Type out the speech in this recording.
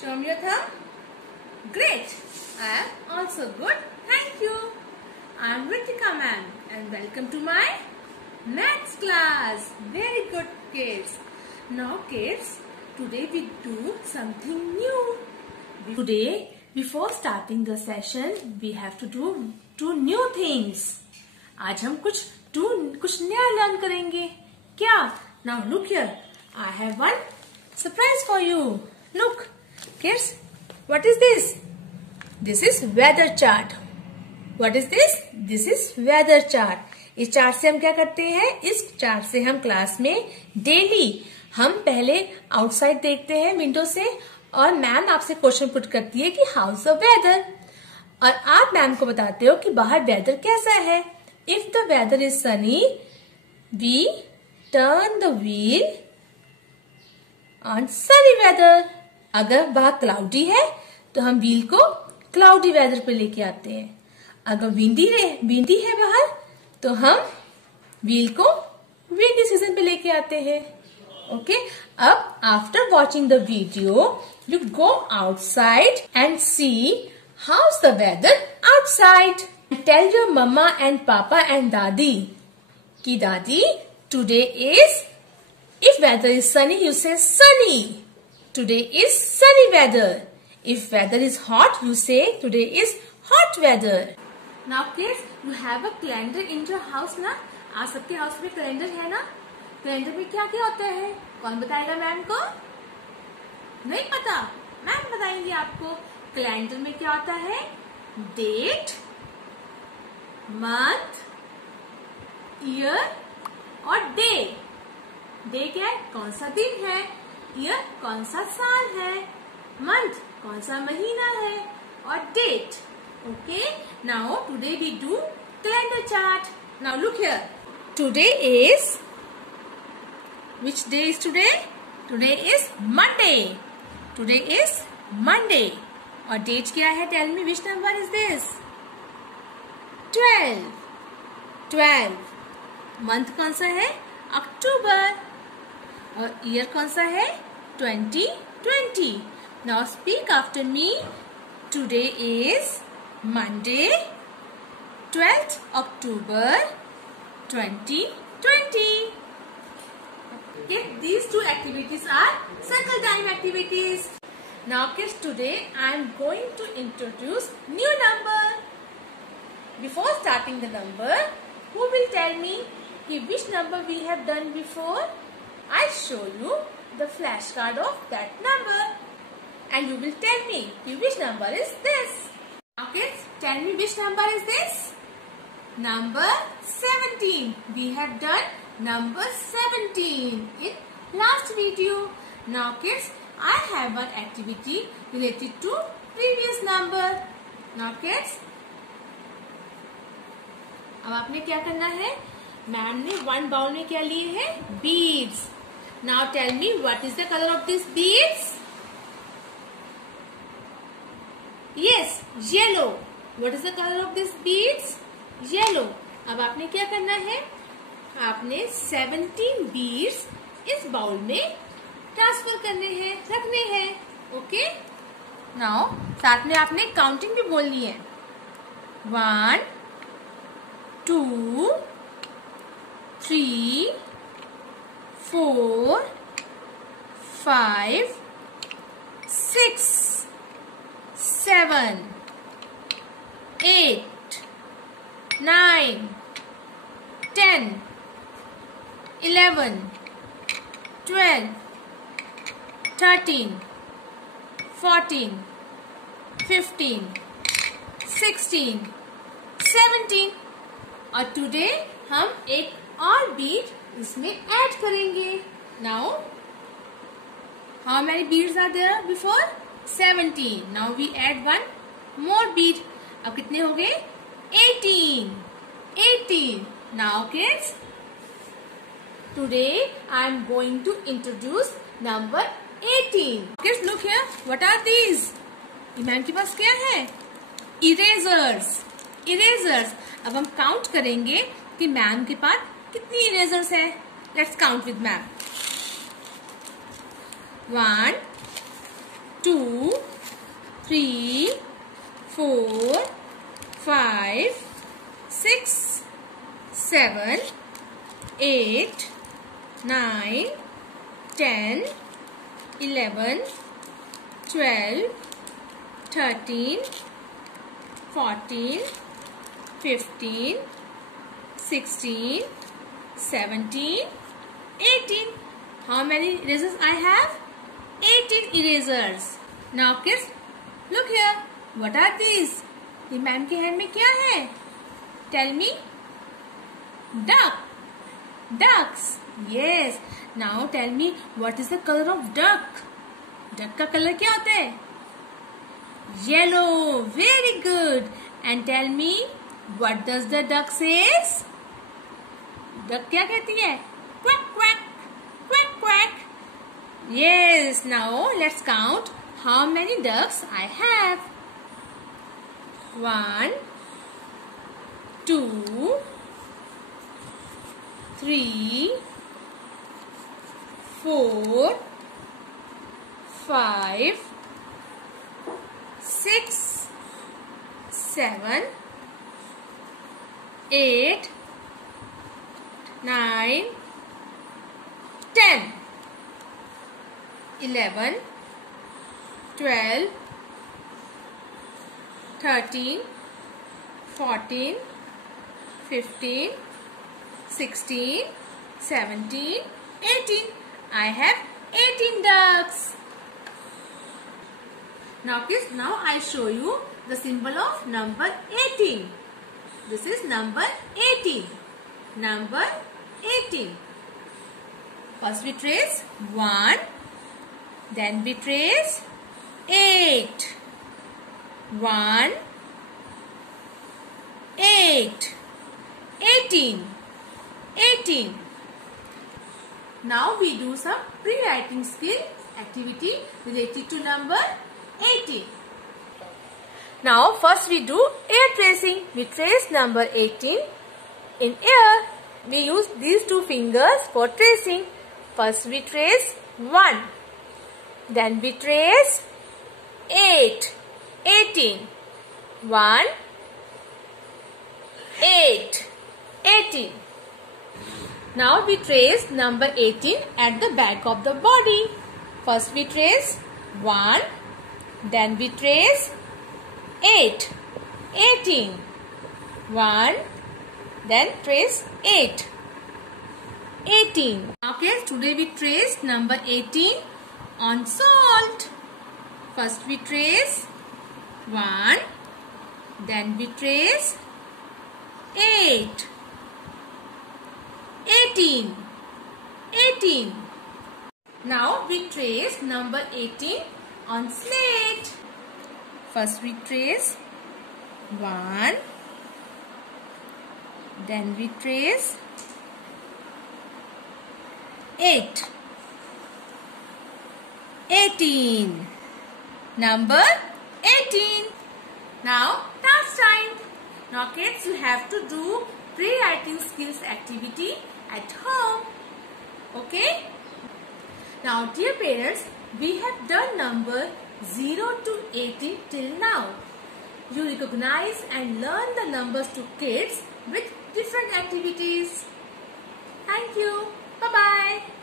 Show me your thumb. Great. I am also good. Thank you. I am Ritika ma'am and welcome to my maths class. Very good kids. Now kids, today we do something new. Today, before starting the session, we have to do two new things. आज हम कुछ नया learn करेंगे. क्या? Now look here. I have one surprise for you. Look, kids. What is this? This is weather chart. What is this? This is weather chart. इस chart से हम क्या करते हैं? इस चार्ट से हम क्लास में डेली हम पहले आउटसाइड देखते हैं विंडो से और मैम आपसे क्वेश्चन पुट करती है कि हाउ इज द वेदर और आप मैम को बताते हो कि बाहर वेदर कैसा है. If the weather is sunny we turn the wheel on sunny weather. अगर बाहर क्लाउडी है तो हम व्हील को क्लाउडी वेदर पे लेके आते हैं. अगर विंडी है बाहर तो हम व्हील को विंडी सीजन पे लेके आते हैं. ओके, अब after watching the video you go outside and see how is the weather outside. Tell your मम्मा एंड पापा एंड दादी कि दादी today is, if weather is sunny you say sunny. Today is sunny weather. If weather is hot you say today is hot weather. Now kids, you have a calendar in your house ना? आप सबके house में calendar है ना? Calendar में क्या क्या होता है? कौन बताएगा मैम को? नहीं पता? मैम बताएंगे आपको. कैलेंडर में क्या होता है? डेट, मंथ, ईयर और डे. डे क्या है? कौन सा दिन है. ईयर कौन सा साल है. मंथ कौन सा महीना है और date. Okay, now today we do calendar chart. Now look here. Today is, which day is today? Today is Monday. Today is Monday. और डेट क्या है? Tell me which number is this? 12. 12. Month कौन सा है? अक्टूबर. और year कौन सा है? 2020. Now speak after me. Today is Monday, 12th October 2020. Okay, these two activities are circle time activities. Now kids, today I am going to introduce new number. Before starting the number, who will tell me which number we have done before? I show you the flashcard of that number and you will tell me which number is this. Okay, tell me which number is this? Number 17. We have done number 17 in last video. Now kids, I have one activity related to previous number. Now kids, अब आपने क्या करना है? Ma'am ने one bowl में क्या लिए है? Beads. Now tell me what is the colour of this beads? Yes, yellow. What is the colour of this beads? Yellow. अब आपने क्या करना है? आपने 17 बीड्स इस बाउल में ट्रांसफर करने हैं, रखने हैं. ओके, नाउ साथ में आपने काउंटिंग भी बोलनी है. 1 2 3 4 5 6 7 8 9 10 11 12 13 14 15 16 17. और टुडे हम एक और बीट इसमें ऐड करेंगे. Now how many beads are there before? 17. Now we add one more bead. अब कितने हो गए? 18. 18. Now kids, today I am going to introduce number 18. Kids look here. What are these? Ma'am के पास क्या है? इरेजर्स. इरेजर्स. अब हम काउंट करेंगे कि मैम के पास कितनी इरेजर्स है. Let's count with ma'am. 1 2 3, 4, 5, 6, 7, 8, 9, 10, 11, 12, 13, 14, 15, 16, 17, 18. How many erasers I have? 18 erasers. Now kids, look here. What are these? ये मैम के हैंड में क्या है? Tell me. Duck. Ducks. Yes. Now tell me what is the color of duck? Duck का colour क्या होता है? Yellow. Very good. And tell me what does the duck says? Duck क्या कहती है? Quack quack. Quack quack. Yes. Now let's count how many ducks I have. 1, 2, 3, 4, 5, 6, 7, 8, 9, 10, 11, 12, 13, 14, 15, 16, 17, 18. I have 18 ducks. Now kids, now I show you the symbol of number 18. This is number 18. Number 18. First we trace 1. Then we trace 8. 1, 8, 18, 18. Now we do some pre-writing skill activity related to number 18. Now first we do air tracing. We trace number 18 in air. We use these two fingers for tracing. First we trace 1. Then we trace 8. 18. 1, 8, 18. Now we trace number 18 at the back of the body. First we trace 1, then we trace 8, 18. 1, then trace 8, 18. Okay, today we trace number 18 on salt. First we trace 1, then we trace 8, 18, 18. Now we trace number 18 on slate. First we trace 1, then we trace 8, 18. Number 18. Now task time. Now kids, you have to do pre-writing skills activity at home. Okay? Now dear parents, we have done number 0 to 18 till now. You recognize and learn the numbers to kids with different activities. Thank you. Bye-bye.